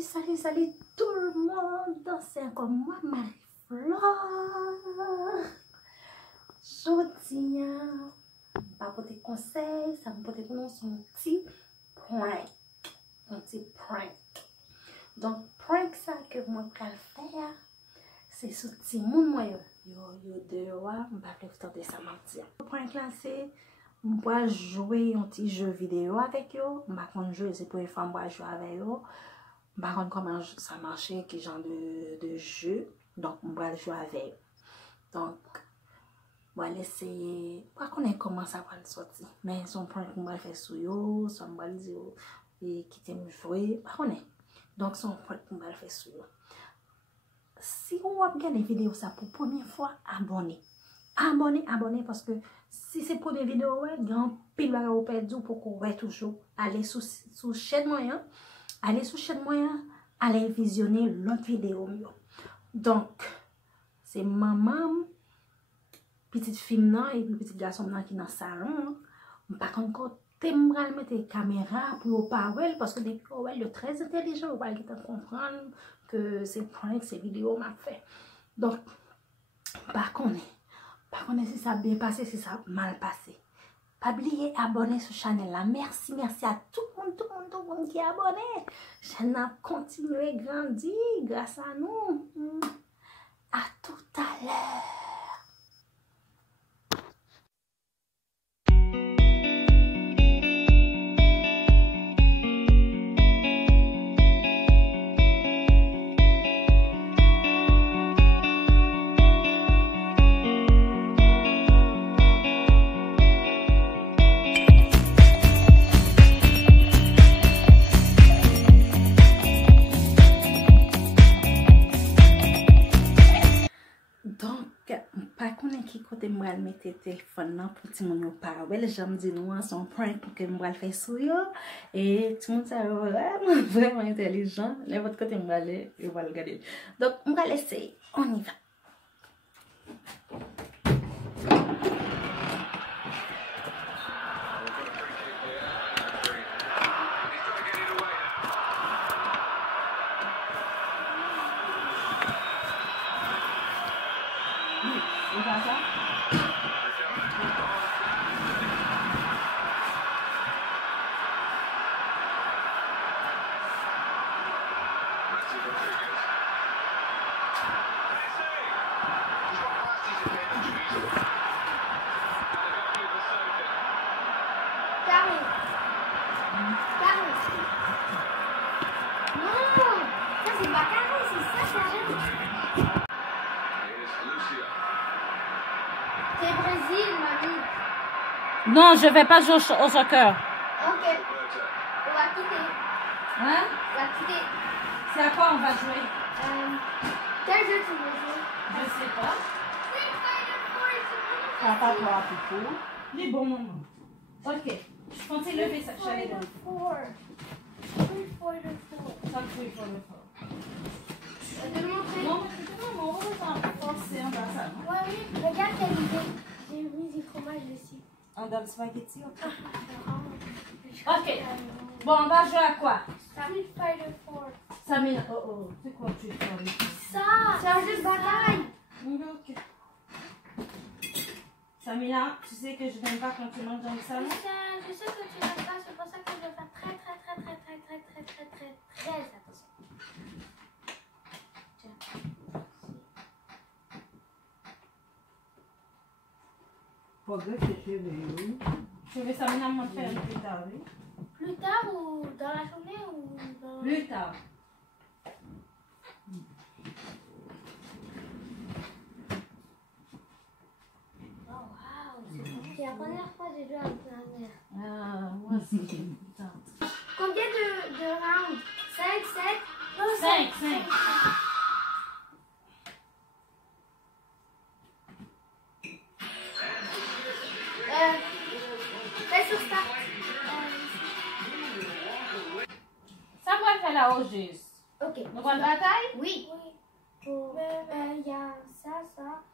Salut tout le monde, c'est encore moi, Marie-Flore. Jodi, pas pour des conseils, ça me porter pour son petit prank. Un petit prank. Donc, prank ça que moi je vais faire, c'est ce petit monde moi yo dehors, je vais vous tenter ça mentir. Le prank là c'est je vais jouer un petit jeu vidéo avec eux. Je vais jouer, c'est pour les femmes, je vais jouer avec eux. Je ne sais pas comment ça marche, quel genre de jeu. Donc, je vais jouer avec eux. Donc, je vais essayer. Je ne sais pas comment ça va sortir. Mais son point que je vais faire sur eux, soit je vais dire et quitter me jouer. Je ne sais pas. Donc, son point que je vais faire sur eux. Si vous regardez des vidéos ça pour la première fois, abonnez. Abonnez parce que si c'est pour des vidéos, ouais, grand pile à vous perdu pour qu'on voit toujours. Allez sur chaîne moyen. Allez sur chaîne moyen, allez visionner l'autre vidéo. Donc, c'est maman, petite fille et puis petit garçon qui est dans le salon. Par contre, t'aimerais mettre la caméra pour parler parce que des fois, il est très intelligent, vous allez comprendre que c'est prank, ces vidéos m'a fait. Donc, par contre, si ça a bien passé, si ça a mal passé. Pas oublier abonner sur la chaîne là. Merci à tout le monde qui est abonné. La chaîne a continué à grandir grâce à nous. À tout à l'heure. Qui côté moi mettre téléphone là pour tout le monde parler j'aime dire nous son prank pour que moi le faire sur yo et tout le monde ça vraiment intelligent là votre côté moi aller et va le regarder donc on va laisser on y va. C'est Brésil, Marie. Non, je vais pas jouer au soccer. Ok. On va quitter. Hein? On va quitter. C'est à quoi on va jouer? Quel jeu tu veux jouer? Je sais pas. Ah, pas toi, Poupou. Les bons moments. Ok. Je comptais lever ça. J'allais lever. Ça, il faut le faire. Je vais te le montrer. Non, on va forcer en bas ça. Ouais, oui. Regarde quelle idée. J'ai mis du fromage dessus. On donne spaghetti. Ok. Ok. Bon, on va jouer à quoi? Street Fighter 4. Samina, oh, c'est quoi tu fais? Ça, c'est un jeu de bataille. Ok. Samina, tu sais que je n'aime pas quand tu manges dans le salon? Je sais que tu n'aimes pas, c'est pour ça que je vais faire très attention. Tiens. Faudrait que je vais. Tu veux Samina me montrer un plus tard, oui? Plus tard ou dans la journée ou dans... Plus tard. Oh wow, c'est la première fois que j'ai joué à un planeur. Ah, moi aussi. Combien de rounds? 5, 7? Non, 5. Fais sur start. Ça va faire la hausse. Ok. Nous allons bataille? Oui. Mais il y a ça.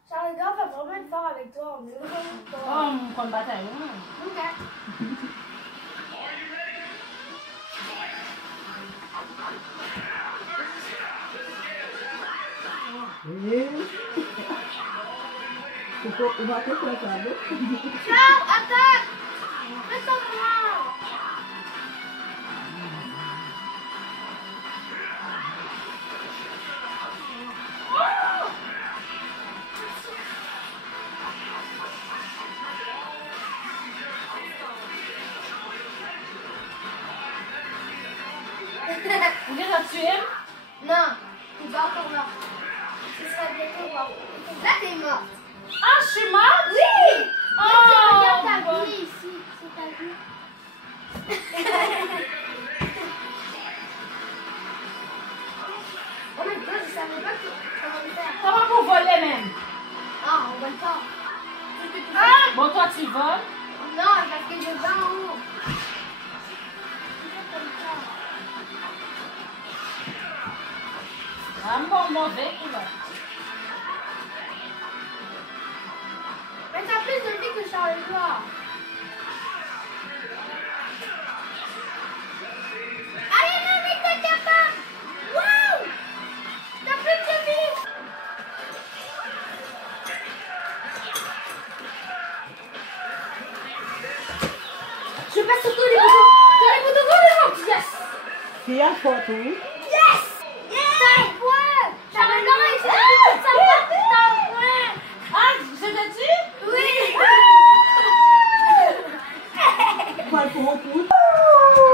Charles, on va vraiment le faire avec toi. Oh, mon bataille. Ok. Oui. On va faire ça. Charles, attaque! Fais ton moi! Vous les a tués? Non, t'es pas encore mort. Tu seras bientôt mort. Là, t'es mort. Ah, je suis morte? Oui! Oh, Regarde ta bon. vie ici. C'est ta vie. Oh my god, je savais pas comment le faire. Ça va pour voler même. Ah, on va le faire. Bon, toi, tu voles. Non, parce que je vais en haut. Tu fais comme ça. Ah, bon, mauvais, là. Mais t'as plus de vie que Charles-Édouard. Allez, non, mais t'es capable. Wow! T'as plus de vie. Je passe sur tous les boutons. Tous les boutons, tous les boutons. Yes! Qui a photo? Yes! Yes! 5 points! Charles-Édouard a essayé de savoir que t'as un point. Ah, je te tue? Oui! Pas pour tout.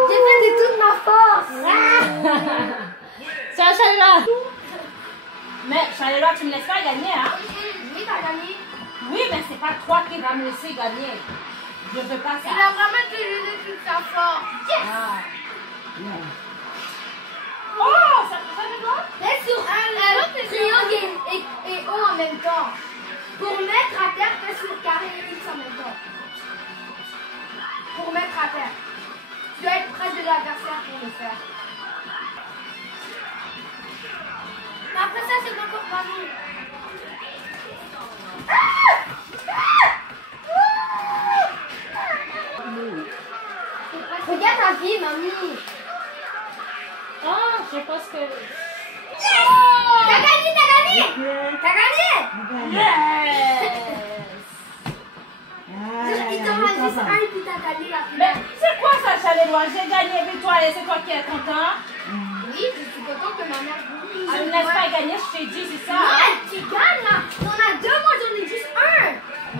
J'ai fait de toute ma force. C'est un Charles. Mais Charles, tu me laisses pas gagner, hein? Oui, t'as gagné. Oui, mais c'est pas toi qui vas me laisser gagner. Je veux pas ça. Il a vraiment utilisé toute sa force. Yes! Ah. Yeah. Oh, ça me doit? Reste sur un triangle et O en même temps. Pour mettre à terre, fais sur carré et X en même temps. Pour mettre à terre. Tu dois être près de l'adversaire pour le faire. Mais après ça, c'est encore pas nous. Regarde ta vie, mamie. Ah, je pense que... Yes! T'as gagné, t'as gagné! T'as gagné! Yes! Il t'en reste juste un puis t'as gagné la Mais finale. c'est quoi ça, Charles? J'ai gagné victoire et c'est toi qui es content? Oui, je suis contente que ma mère vous Tu me laisses pas gagner, je t'ai dit, c'est ça? Ouais, tu gagnes là. On a deux, moi j'en ai juste un.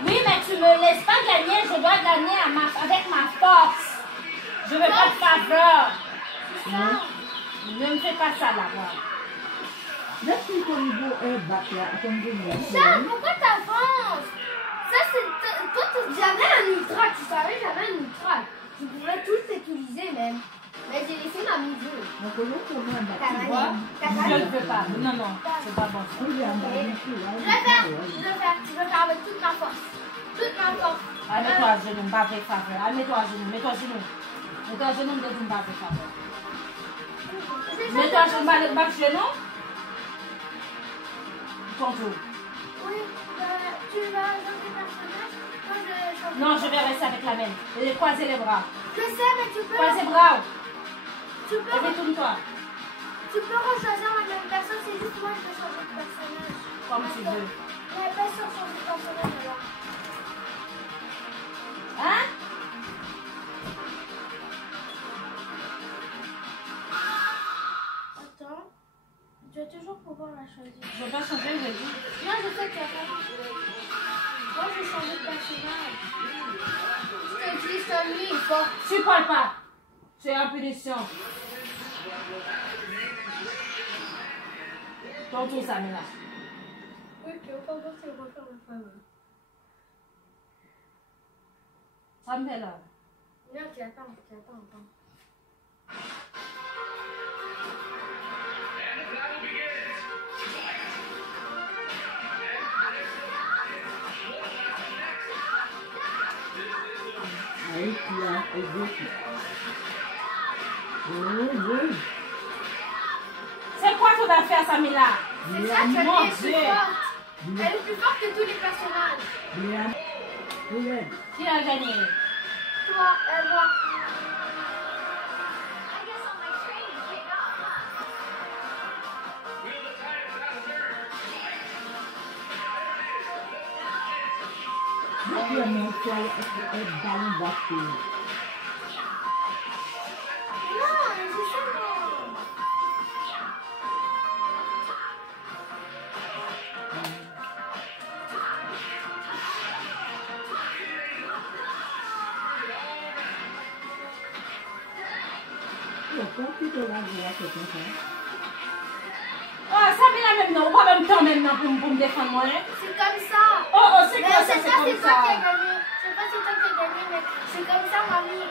Oui, mais tu me laisses pas gagner, je dois gagner avec ma force. Je veux pas de faveur. Ne me fais pas ça là-bas. Laisse ton niveau battre à ton niveau. Charles, pourquoi t'avances? Ça c'est... Toi, j'avais un ultra, tu savais, j'avais un ultra. Je pourrais tous utiliser même. Mais j'ai laissé ma mesure. Donc, on va T'as Tu gagné. vois? T'as Je gagné. ne veux pas. Non, non, c'est pas bon. Je vais faire avec toute ma force. Toute ma force. Ah, mets-toi à genoux, pas avec faveur. Ah, mets-toi à genoux, mets-toi à genoux. Mets-toi à genoux, me dis pas avec faveur. Mets-toi à genoux, pas avec genoux. Ton tour. Oui, tu vas dans tes personnages. Moi, je change. Non, je vais rester avec la main. Et croiser les bras. Je sais, mais tu peux. Croiser les bras. Tu Et peux. retourne-toi. Tu peux rechoisir la même personne, c'est juste moi qui peux changer de personnage. Comme tu veux. Mais pas sur changer de personnage alors. Hein? Attends. Tu vas toujours pouvoir la choisir. Je ne veux pas changer, je dis. Non, je sais que tu vas pas changer. Moi, je vais changer de personnage. Je t'utilise comme lui, il faut. Tu parles pas. Tu es en punition. Ton tour, Samira. Oui, tu vas pas voir si on va faire la femme. Samira. Non, tu attends. Aí, là, et deux. Oui. C'est quoi ton affaire, Samira? C'est ça, tu as Mon est plus Dieu. forte. Elle est plus forte que tous les personnages. Bien. Oui. Qui a gagné? Toi, moi. Papi a men kwa e balon basi. Non, je sais pas. Yo, kon ki te la vwa se kon sa? Oh, ça vient la même non, pas même temps maintenant pour me défendre moi. Hein? C'est comme ça. Oh, c'est Mais quoi je ça, sais c'est pas comme c'est toi qui as ça. gagné. Je sais pas c'est toi qui as gagné, mais c'est comme ça, mamie.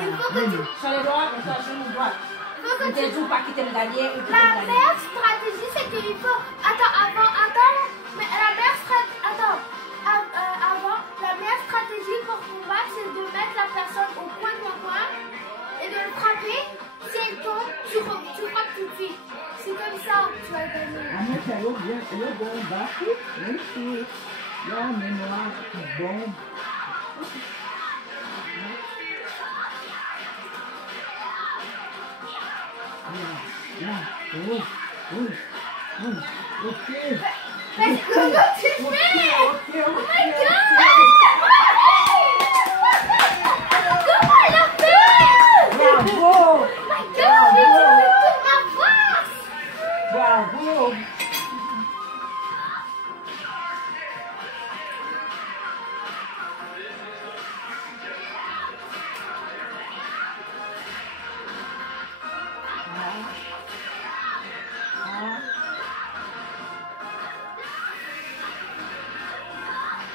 Il faut que tu... Sur les doigts, et toi, sur le droit. Il faut que Tu tu... te dis pas qui t'aime gagner ou qui La t'aime gagner. meilleure stratégie, c'est qu'il faut... Attends. Mais la meilleure stratégie... Attends. Avant, la meilleure stratégie pour combattre, c'est de mettre la personne au coin de ton coin et de le frapper. Si elle tombe, tu frappes tout de suite. C'est comme ça que tu vas gagner. A men sa yo bon basi. Men si. Yo menwa bon. Ok. Mais comment tu fais? Ok. Oh my god! Comment elle a fait? Bravo! Oh my god, j'ai trouvé toute ma force! Bravo!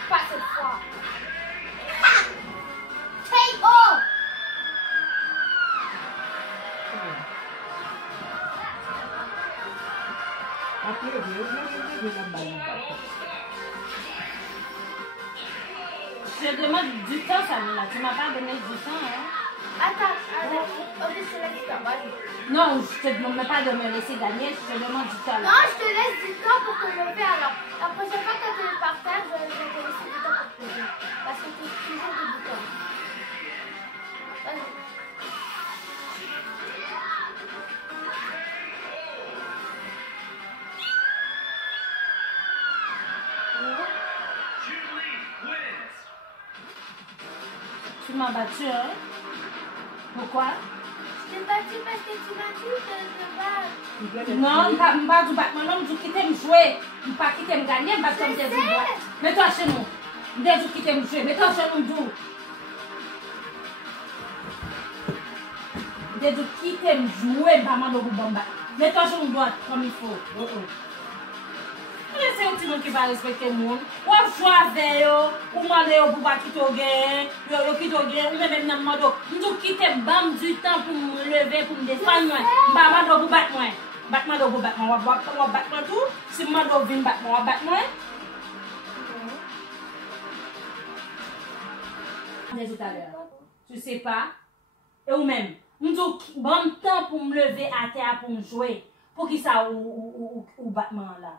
Pas cette fois. KO! Papi, yo la balon basi. Je demande du temps, Samila. Tu m'as pas donné du temps, hein? Attends. Ok, je te laisse du temps, vas-y. Non, je te demande pas de me laisser gagner, je te demande du temps. Là. Non, je te laisse du temps pour te lever alors. La prochaine fois que tu es par terre, je vais te laisser du temps pour te lever. Parce que tu es toujours débutant. Vas-y. Tu m'as battu, hein? Pourquoi? Je t'ai battu parce que tu m'as dit de te battre. Non, pas du battement, non, du qui t'aime jouer. Pas qui t'aime gagner, parce que Je t'aime sais. jouer. Mets-toi chez nous. Dis du qui t'aime jouer. Mets-toi chez nous, Dou. Dis du qui t'aime jouer, maman de Boubamba. Mets-toi chez nous, droite, comme il faut. C'est un petit monde qui va respecter le monde. Ou choisir, ou demander pour pas quitter au gain, ou quitter au gain, ou même demander, nous quitter bam du temps pour me lever, pour me défendre. Maman doit vous battre moi. Battre-moi doit vous battre moi. On va battre moi tout. Si maman doit venir battre moi, on va battre moi. Tout à l'heure. Tu sais pas. Et ou même, nous bon temps pour me lever à terre pour me jouer. Pour qui ça ou battement là.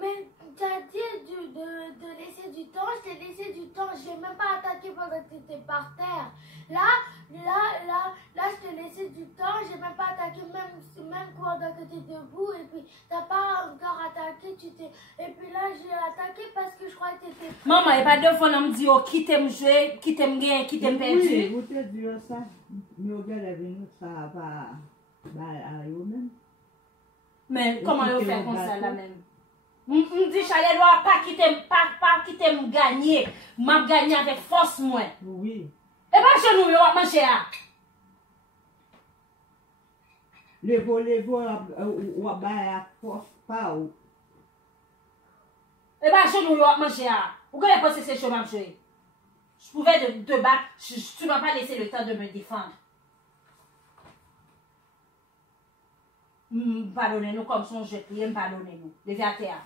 Mais tu as dit de laisser du temps, je t'ai laissé du temps, je n'ai même pas attaqué pendant que tu étais par terre. Là, je t'ai laissé du temps, je n'ai même pas attaqué même pendant que tu étais debout et puis tu n'as pas encore attaqué, et puis là j'ai attaqué parce que je croyais que tu étais... Maman, il n'y a pas deux fois on me dit oh, qui t'aime jouer, qui t'aime gagner, qui t'aime perdu. Oui, vous te dire ça. Mais regarde avec nous, ça va à eux-mêmes. Mais comment qui ils t'aime fait comme ça battre? là même? Me dit chalet doit pas qui t'aime gagner, m'a gagner avec force moi. Oui. Et pas chez nous, on va manger à. Les vols, ou à bas force pas ou. Et pas chez nous, on va manger à. Vous connaissez pas si c'est chemin de jouer. Je pouvais te battre, tu m'as pas laissé le temps de me défendre. Pardonnez-nous comme son jeu, priez, pardonnez-nous. Levez à terre.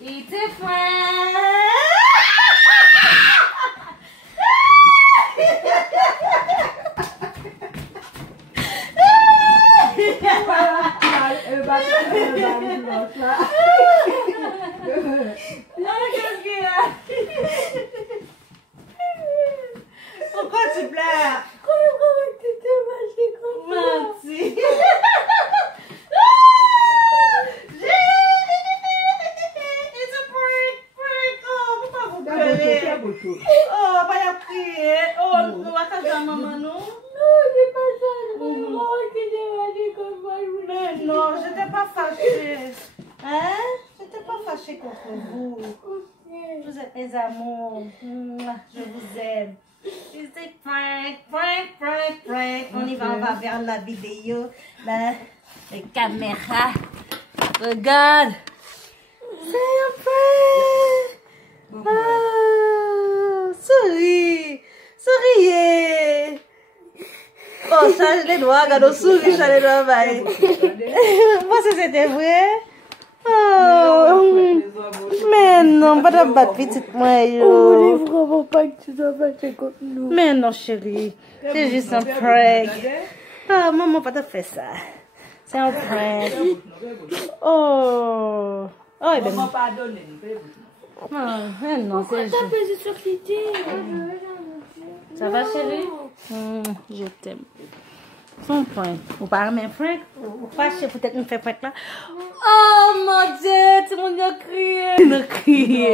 Et t'es Pourquoi tu pleures? menti. It's a prank. pour vous. Vous êtes mes amours. Mouah, je vous aime. C'est prank. On y va, on va vers la vidéo. La caméra. Regarde. C'est un prank. Oh, souris. Souriez. Oh, change les doigts. Regarde, souris, change les doigts. Moi, c'était vrai. Oh, mais non, pas de battre petite moi. On n'est vraiment pas que tu dois battre comme nous. Mais non, chérie. C'est juste un prank. Ah, maman, pas de faire ça. C'est un prank. Oh. Oh, eh ben. Maman, pardonne. Non, c'est juste. T'as pesé sur l'idée. Ça va, chérie? Je t'aime. Son point. Vous parlez même Frank? Vous fâchez peut-être nous faire Frank là? Oh mon Dieu, tout le monde a crié. Il a crié.